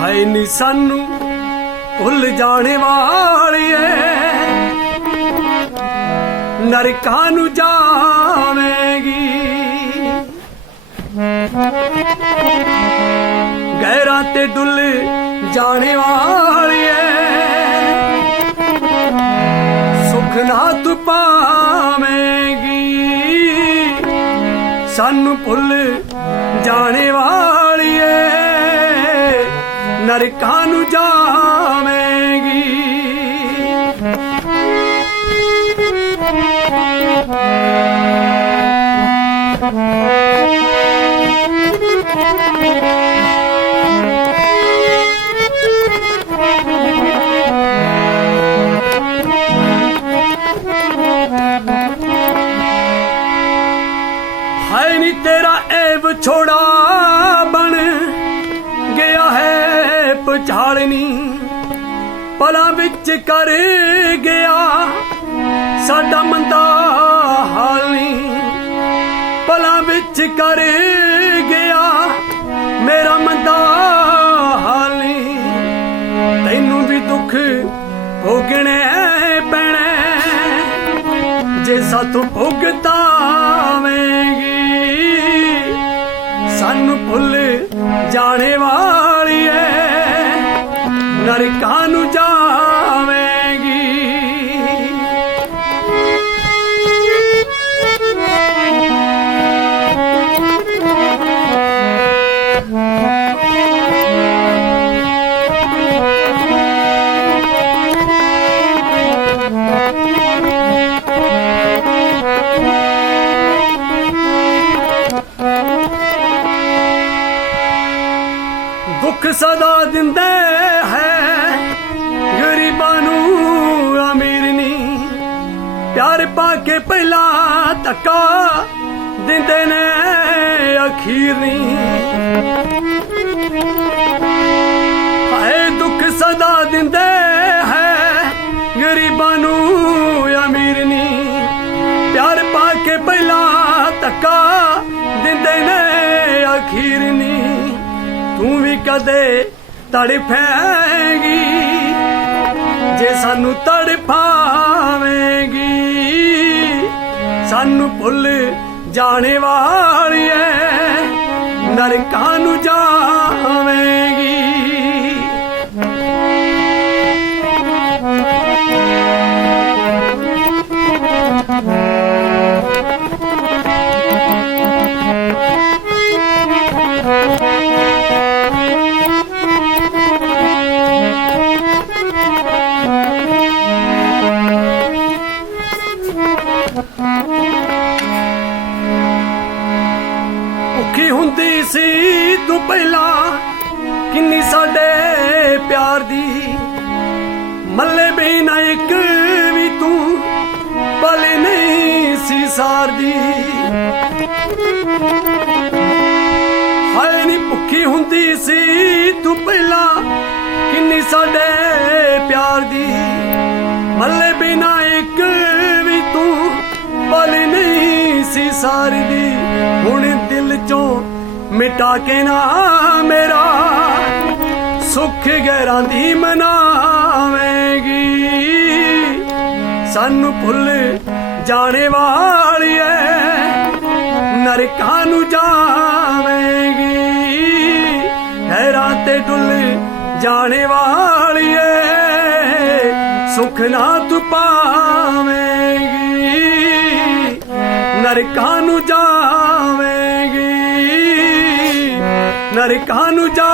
ਹਾਏ ਨੀ ਸਾਨੂੰ ਭੁੱਲ ਜਾਣੇ ਵਾਲੀਏ। ਨਰਕਾਂ ਨੂੰ ਜਾਵੇਂਗੀ। ਗਹਿਰਾ ਤੇ ਡੁੱਲ ਜਾਣੇ ਵਾਲੀਏ। ਸੁਖ ਨਾ ਤੂੰ ਪਾ ਸਾਨੂੰ ਭੁੱਲ ਜਾਣੇ ਵਾਲੀਏ ਨਰਕਾਂ ਨੂੰ ਜਾਵੇਂਗੀ। ਛੋੜਾ ਬਣ ਗਿਆ ਹੈ ਪਛਾੜਨੀ, ਪਲਾਂ ਵਿੱਚ ਕਰ ਗਿਆ, ਸਾਡਾ ਮੰਦਾ ਹਾਲ ਨਹੀਂ। ਪਲਾਂ ਵਿੱਚ ਕਰ ਗਿਆ, ਮੇਰਾ ਮੰਦਾ ਹਾਲ ਨਹੀਂ। ਤੈਨੂੰ ਵੀ ਦੁੱਖ ਭੋਗਣੇ ਪੈਣੇ, ਜੇ ਸਾਥੋਂ ਭੁਗਤਾ ਨਰਕਾਂ ਨੂੰ ਜਾਵੇਂਗੀ। ਦੁੱਖ ਸਦਾ ਦਿੰਦੇ ਪਿਆਰ ਪਾ ਕੇ ਪਹਿਲਾਂ ਧੱਕਾ ਦਿੰਦੇ ਨੇ ਅਖੀਰ ਨਹੀਂ ਹਾਏ ਦੁੱਖ ਸਦਾ ਦਿੰਦੇ ਹੈ ਗਰੀਬਾਂ ਨੂੰ ਅਮੀਰ ਨਹੀਂ ਪਿਆਰ ਪਾ ਕੇ ਪਹਿਲਾਂ ਤੱਕਾ ਦਿੰਦੇ ਨੇ ਅਖੀਰ ਨਹੀਂ ਤੂੰ ਵੀ ਕਦੇ ਤੜਫੇਂਗੀ ਜੇ ਸਾਨੂੰ ਤੜਫਾਵੇਂਗੀ ਸਾਨੂੰ ਭੁੱਲ ਜਾਣੇ ਵਾਲੀ ਵਾਲੀਏ ਨਰਕਾਂ ਨੂੰ ਜਾਵੇਂਗੀ ਹੁੰਦੀ ਸੀ ਤੂੰ ਪਹਿਲਾਂ? ਕਿੰਨੀ ਸਾਡੇ ਪਿਆਰ ਦੀ? ਮੱਲੇ ਵੀ ਨਾ ਇੱਕ ਵੀ ਤੂੰ ਪਲ ਨਹੀਂ ਸੀ ਸਾਰਦੀ ਹਾਏ ਨੀ ਭੁੱਖੀ ਹੁੰਦੀ ਸੀ ਤੂੰ ਪਹਿਲਾਂ? ਕਿੰਨੀ ਸਾਡੇ ਪਿਆਰ ਦੀ? ਮੱਲੇ ਬਿਨਾ ਇੱਕ ਵੀ ਤੂੰ ਪਲ ਨਹੀਂ ਸੀ ਸਾਰਦੀ ਹੁਣ ਦਿਲ ਚੋਂ ਮਿਟਾ ਕੇ ਨਾ ਮੇਰਾ ਸੁਖ ਗੈਰਾਂ ਦੀ ਮਨਾਵੇਂਗੀ। ਸਾਨੂੰ ਭੁੱਲ ਜਾਣੇ ਵਾਲੀ ਵਾਲੀਏ ਨਰਕਾਂ ਨੂੰ ਜਾਵੇਂਗੀ। ਹੈਰਾਂ ਤੇ ਡੁੱਲ ਜਾਣੇ ਵਾਲੀ ਵਾਲੀਏ ਸੁਖ ਨਾ ਤੂੰ ਪਾਵੇਂਗੀ। ਨਰਕਾਂ ਨੂੰ ਜਾ ਨਰਕਾਂ ਨੂੰ ਜਾ